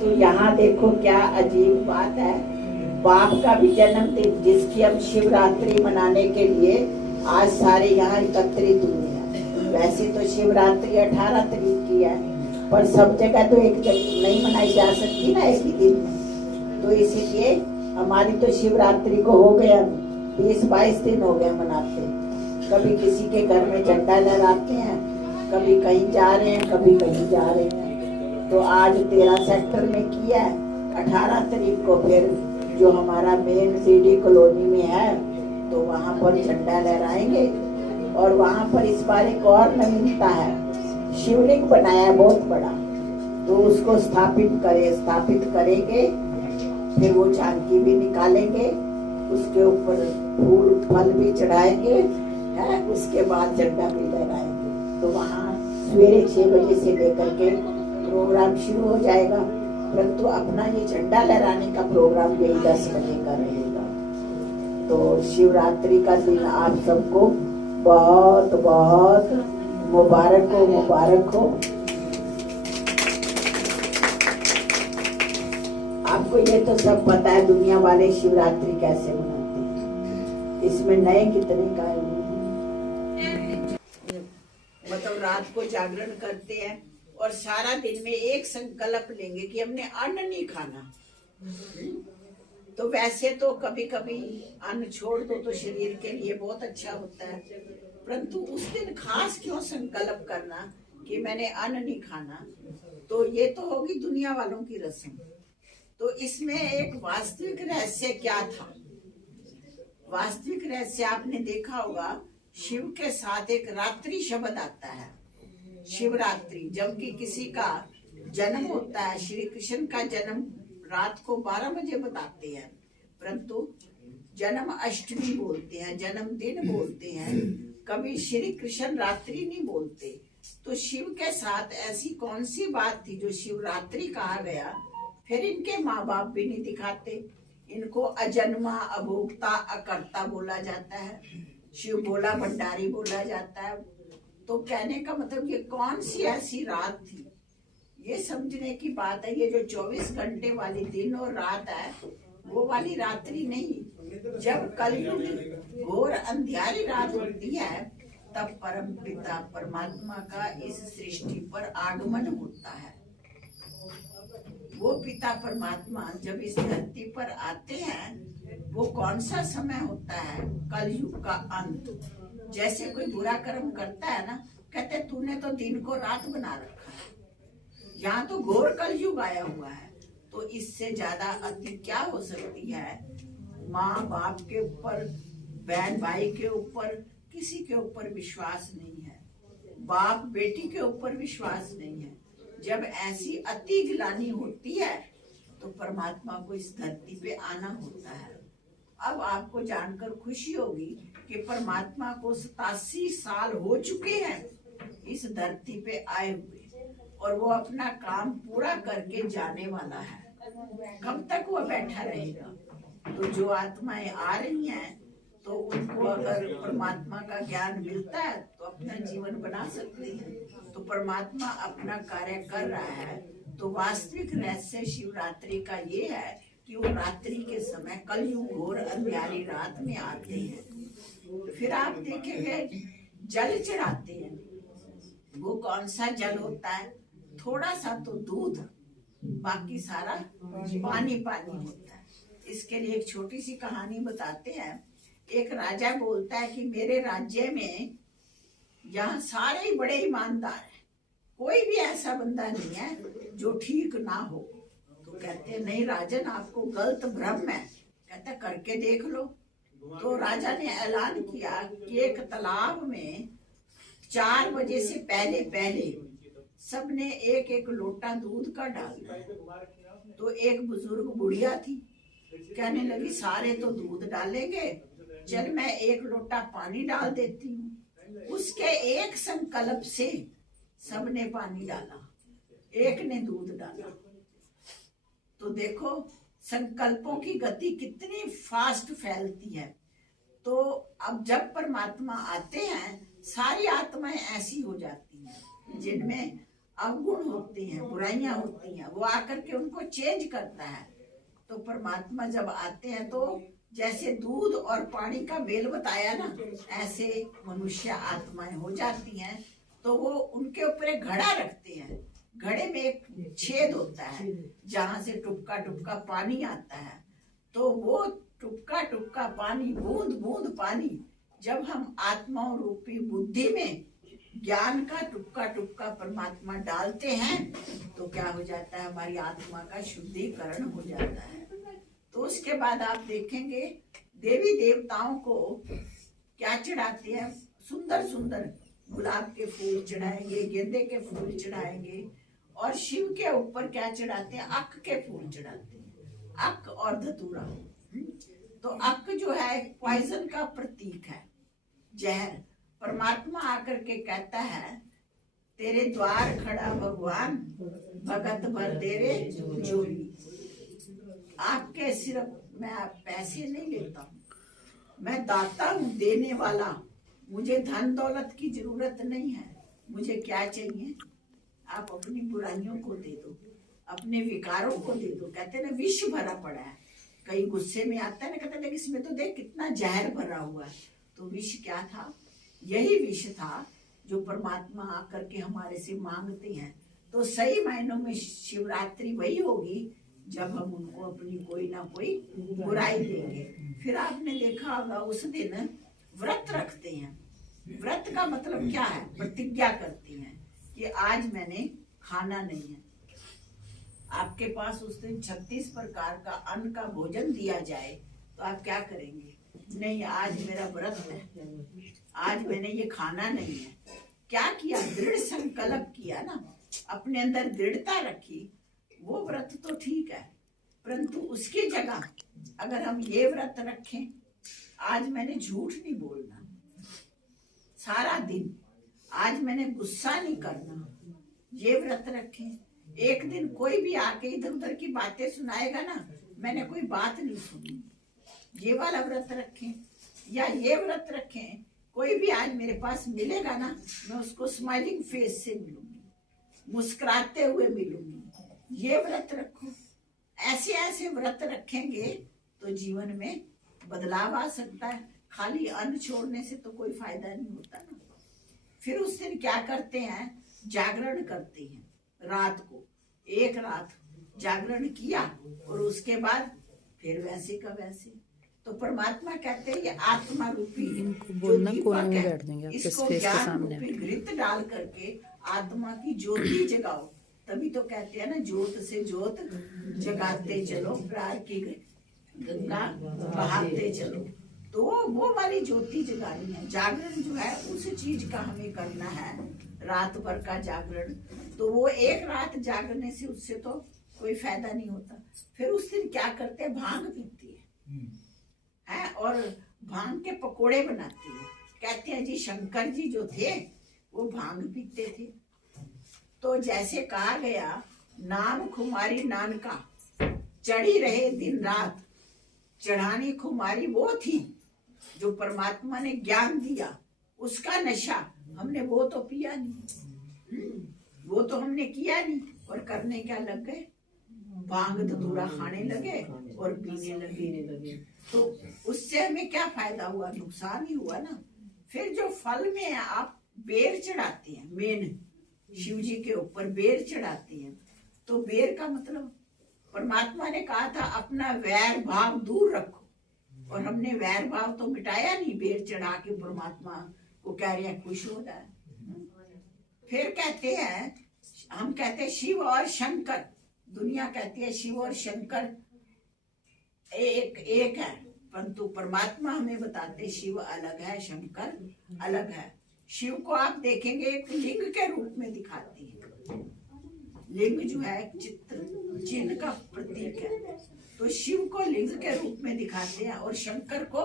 तो यहाँ देखो क्या अजीब बात है, बाप का भी जन्मदिन जिसकी हम शिवरात्रि मनाने के लिए आज सारे यहाँ एकत्रित हुए हैं। वैसे तो शिवरात्रि 18 तारीख की है, पर सब जगह तो एक जगह नहीं मनाई जा सकती ना एक ही दिन में, तो इसीलिए हमारी तो शिवरात्रि को हो गया 20-22 दिन हो गए मनाते। कभी किसी के घर में झंडा लहराते हैं, कभी कहीं जा रहे हैं, कभी कहीं जा रहे हैं। तो आज 13 सेक्टर में किया है, 18 तारीख को फिर जो हमारा मेन सीडी कॉलोनी में है तो वहाँ पर झंडा लहराएंगे। और वहाँ पर इस बार एक और नवीनता है, शिवलिंग बनाया है बहुत बड़ा, तो उसको स्थापित करेंगे। फिर वो झांकी भी निकालेंगे, उसके ऊपर फूल फल भी चढ़ाएंगे है, उसके बाद झंडा भी लहराएंगे। तो वहाँ सवेरे 6 बजे से लेकर के प्रोग्राम शुरू हो जाएगा, परंतु अपना ये झंडा लहराने का प्रोग्राम यही 10 बजे का रहेगा। तो शिवरात्रि का दिन आप सबको बहुत बहुत मुबारक हो, मुबारक हो। आपको ये तो सब पता है दुनिया वाले शिवरात्रि कैसे मनाते हैं, इसमें नए कितने का मतलब रात को जागरण करते हैं और सारा दिन में एक संकल्प लेंगे कि हमने अन्न नहीं खाना। तो वैसे तो कभी कभी अन्न छोड़ दो तो शरीर के लिए बहुत अच्छा होता है, परंतु उस दिन खास क्यों संकल्प करना कि मैंने अन्न नहीं खाना। तो ये तो होगी दुनिया वालों की रस्म। तो इसमें एक वास्तविक रहस्य क्या था? वास्तविक रहस्य आपने देखा होगा, शिव के साथ एक रात्रि शब्द आता है, शिवरात्रि। जबकि किसी का जन्म होता है, श्री कृष्ण का जन्म रात को 12 बजे बताते हैं, परंतु जन्म अष्टमी बोलते हैं, जन्मदिन बोलते हैं, कभी श्री कृष्ण रात्रि नहीं बोलते। तो शिव के साथ ऐसी कौन सी बात थी जो शिवरात्रि कहा गया? फिर इनके माँ बाप भी नहीं दिखाते, इनको अजन्मा, अभोक्ता, अकर्ता बोला जाता है, शिव भोला भंडारी बोला जाता है। तो कहने का मतलब ये कौन सी ऐसी रात थी, ये समझने की बात है। ये जो 24 घंटे वाली दिन और रात है वो वाली रात्रि नहीं। जब कलयुग घोर अंधियारी रात होती है तब परम पिता परमात्मा का इस सृष्टि पर आगमन होता है। वो पिता परमात्मा जब इस धरती पर आते हैं, वो कौन सा समय होता है? कलयुग का अंत। जैसे कोई बुरा कर्म करता है ना, कहते तूने तो दिन को रात बना रखा है, यहाँ तो घोर कलयुग आया हुआ है। तो इससे ज्यादा अति क्या हो सकती है? माँ बाप के ऊपर, बहन भाई के ऊपर, किसी के ऊपर विश्वास नहीं है, बाप बेटी के ऊपर विश्वास नहीं है। जब ऐसी अति गिलानी होती है तो परमात्मा को इस धरती पे आना होता है। अब आपको जानकर खुशी होगी कि परमात्मा को 87 साल हो चुके हैं इस धरती पे आए हुए, और वो अपना काम पूरा करके जाने वाला है। कब तक वो बैठा रहेगा? तो जो आत्माएं आ रही हैं तो उनको अगर परमात्मा का ज्ञान मिलता है तो अपना जीवन बना सकते हैं। तो परमात्मा अपना कार्य कर रहा है। तो वास्तविक रहस्य शिवरात्रि का ये है कि वो रात्रि के समय कलयुग घोर अंधियारी रात में आते हैं। फिर आप देखेंगे जल चढ़ाते हैं। वो कौन सा जल होता है? थोड़ा सा तो दूध, बाकी सारा पानी पानी होता है। इसके लिए एक छोटी सी कहानी बताते हैं। एक राजा बोलता है कि मेरे राज्य में यहाँ सारे ही बड़े ईमानदार हैं, कोई भी ऐसा बंदा नहीं है जो ठीक ना हो। तो कहते हैं नहीं राजन, आपको गलत भ्रम है। कहते करके देख लो। तो राजा ने ऐलान किया कि एक तालाब में 4 बजे से पहले पहले सबने एक एक लोटा दूध का डालना है। तो एक बुजुर्ग बुढ़िया थी, कहने लगी सारे तो दूध डालेंगे, चल मैं एक लोटा पानी डाल देती हूँ। उसके एक संकल्प से सबने पानी डाला, एक ने दूध डाला। तो देखो संकल्पों की गति कितनी फास्ट फैलती है। तो अब जब परमात्मा आते हैं, सारी आत्माएं ऐसी हो जाती हैं जिनमें अवगुण होते हैं, बुराइयां होती हैं, वो आकर के उनको चेंज करता है। तो परमात्मा जब आते हैं तो जैसे दूध और पानी का मेल बताया ना, ऐसे मनुष्य आत्माएं हो जाती हैं। तो वो उनके ऊपर एक घड़ा रखते हैं, घड़े में एक छेद होता है जहां से टुपका टुपका पानी आता है। तो वो टुपका टुपका पानी, बूंद बूंद पानी, जब हम आत्माओं रूपी बुद्धि में ज्ञान का टुपका टुपका परमात्मा डालते हैं तो क्या हो जाता है, हमारी आत्मा का शुद्धिकरण हो जाता है। तो उसके बाद आप देखेंगे देवी देवताओं को क्या चढ़ाते हैं, सुंदर सुंदर गुलाब के फूल चढ़ाएंगे, गेंदे के फूल चढ़ाएंगे, और शिव के ऊपर क्या चढ़ाते हैं, अक के फूल चढ़ाते हैं, अक और धतूरा। तो अक जो है पॉइजन का प्रतीक है, जहर। परमात्मा आकर के कहता है, तेरे द्वार खड़ा भगवान, भगत भर देवे जोली। आपके सिर्फ मैं पैसे नहीं लेता हूँ, मैं दाता हूँ, देने वाला। मुझे धन दौलत की जरूरत नहीं है। मुझे क्या चाहिए, आप अपनी बुराइयों को दे दो, अपने विकारों को दे दो। कहते ना विष भरा पड़ा है, कई गुस्से में आता है ना, कहते हैं इसमें तो देख कितना जहर भरा हुआ है। तो विष क्या था, यही विष था जो परमात्मा आकर के हमारे से मांगते हैं। तो सही मायनों में शिवरात्रि वही होगी जब हम उनको अपनी कोई ना कोई बुराई देंगे। फिर आपने देखा होगा उस दिन व्रत रखते हैं। व्रत का मतलब क्या है, प्रतिज्ञा करती हैं कि आज मैंने खाना नहीं है। आपके पास उस दिन 36 प्रकार का अन्न का भोजन दिया जाए तो आप क्या करेंगे, नहीं आज मेरा व्रत है, आज मैंने ये खाना नहीं है। क्या किया, दृढ़ संकल्प किया ना, अपने अंदर दृढ़ता रखी। वो व्रत तो ठीक है, परंतु उसकी जगह अगर हम ये व्रत रखें, आज मैंने झूठ नहीं बोलना सारा दिन, आज मैंने गुस्सा नहीं करना, ये व्रत रखें। एक दिन कोई भी आके इधर उधर की बातें सुनाएगा ना, मैंने कोई बात नहीं सुनी, ये वाला व्रत रखें। या ये व्रत रखें, कोई भी आज मेरे पास मिलेगा ना, मैं उसको स्माइलिंग फेस से मिलूंगी, मुस्कुराते हुए मिलूंगी, ये व्रत रखो। ऐसे ऐसे व्रत रखेंगे तो जीवन में बदलाव आ सकता है। खाली अन्न छोड़ने से तो कोई फायदा नहीं होता ना। फिर उस दिन क्या करते हैं, जागरण करते हैं। रात को एक रात जागरण किया और उसके बाद फिर वैसे का वैसे। तो परमात्मा कहते हैं ये आत्मा रूपी जो दीपक है, इसको ज्ञान रूपी घृत डाल करके आत्मा की ज्योति जगाओ। तभी तो कहते हैं ना, ज्योत से ज्योत जगाते चलो, प्यार की गंगा बहाते चलो। तो वो वाली ज्योति जगानी है। जागरण जो है उस चीज का हमें करना है, रात भर का जागरण। तो वो एक रात जागने से उससे तो कोई फायदा नहीं होता। फिर उस दिन क्या करते हैं, भांग पीती है और भांग के पकोड़े बनाती है। कहते हैं जी शंकर जी जो थे वो भांग पीते थे। तो जैसे कहा गया, नाम खुमारी नानका चढ़ी रहे दिन रात, चढ़ानी खुमारी वो थी जो परमात्मा ने ज्ञान दिया, उसका नशा हमने वो तो पिया नहीं, वो तो हमने किया नहीं। और करने क्या लग गए, भांग धतूरा खाने लगे और पीने लगे। तो उससे हमें क्या फायदा हुआ, नुकसान ही हुआ ना। फिर जो फल में आप बेर चढ़ाते हैं, मेन शिव जी के ऊपर बेर चढ़ाती हैं, तो बेर का मतलब परमात्मा ने कहा था अपना वैर भाव दूर रखो, और हमने वैर भाव तो मिटाया नहीं। बेर चढ़ा के परमात्मा को कह रहे हैं खुश हो जाए। फिर कहते हैं, हम कहते हैं शिव और शंकर, दुनिया कहती है शिव और शंकर एक है, परंतु परमात्मा हमें बताते शिव अलग है, शंकर अलग है। शिव को आप देखेंगे एक लिंग के रूप में दिखाती है। लिंग जो है चित्र चिन्ह का प्रतीक है, तो शिव को लिंग के रूप में दिखाते हैं और शंकर को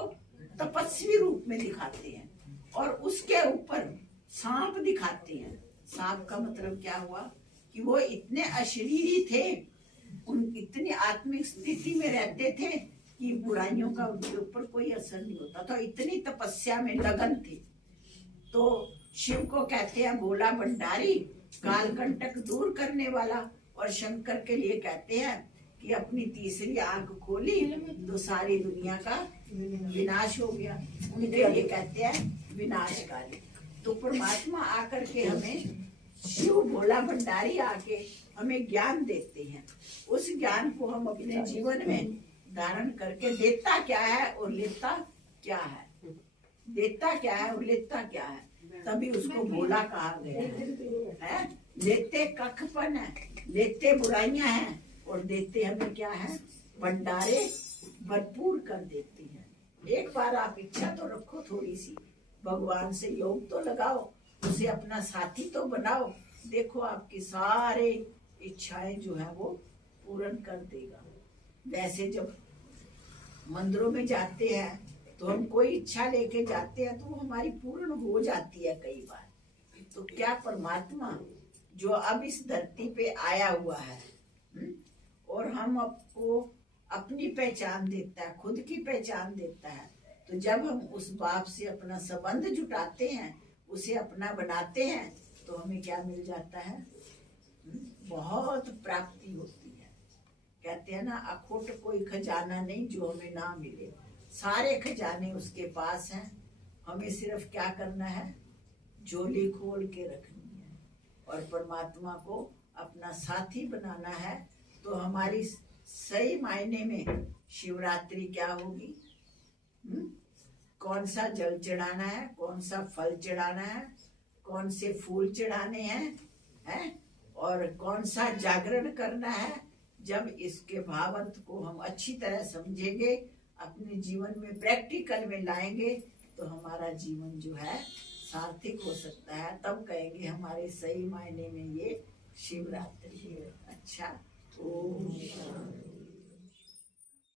तपस्वी रूप में दिखाते हैं। और उसके ऊपर सांप दिखाते हैं। सांप का मतलब क्या हुआ कि वो इतने अशरीरी थे, उन इतनी आत्मिक स्थिति में रहते थे कि बुराइयों का उनके ऊपर कोई असर नहीं होता था, इतनी तपस्या में लगन थे। तो शिव को कहते हैं भोला भंडारी, काल कंटक दूर करने वाला। और शंकर के लिए कहते हैं कि अपनी तीसरी आंख खोली तो सारी दुनिया का विनाश हो गया। उनके लिए कहते हैं विनाशकारी। तो परमात्मा आकर के हमें, शिव भोला भंडारी आके हमें ज्ञान देते हैं। उस ज्ञान को हम अपने जीवन में धारण करके, देता क्या है और लेता क्या है, देता क्या है और लेता क्या है, तभी उसको भोला कहा गया है। लेते कखपन है, लेते बुराइयां हैं और देते हमें क्या है, भंडारे भरपूर कर देती हैं। एक बार आप इच्छा तो रखो थोड़ी सी, भगवान से योग तो लगाओ, उसे अपना साथी तो बनाओ, देखो आपकी सारे इच्छाएं जो है वो पूर्ण कर देगा। वैसे जब मंदिरों में जाते हैं तो हम कोई इच्छा लेके जाते हैं तो वो हमारी पूर्ण हो जाती है कई बार। तो क्या परमात्मा जो अब इस धरती पे आया हुआ है, और हम आपको अपनी पहचान देता है, खुद की पहचान देता है, तो जब हम उस बाप से अपना संबंध जुटाते हैं, उसे अपना बनाते हैं, तो हमें क्या मिल जाता है, बहुत प्राप्ति होती है। कहते हैं ना, अखोट कोई खजाना नहीं जो हमें ना मिले, सारे खजाने उसके पास हैं। हमें सिर्फ क्या करना है, झोली खोल के रखनी है और परमात्मा को अपना साथी बनाना है। तो हमारी सही मायने में शिवरात्रि क्या होगी, कौन सा जल चढ़ाना है, कौन सा फल चढ़ाना है, कौन से फूल चढ़ाने हैं, और कौन सा जागरण करना है। जब इसके भावार्थ को हम अच्छी तरह समझेंगे, अपने जीवन में प्रैक्टिकल में लाएंगे, तो हमारा जीवन जो है सार्थक हो सकता है। तब कहेंगे हमारे सही मायने में ये शिवरात्रि है। अच्छा, ओम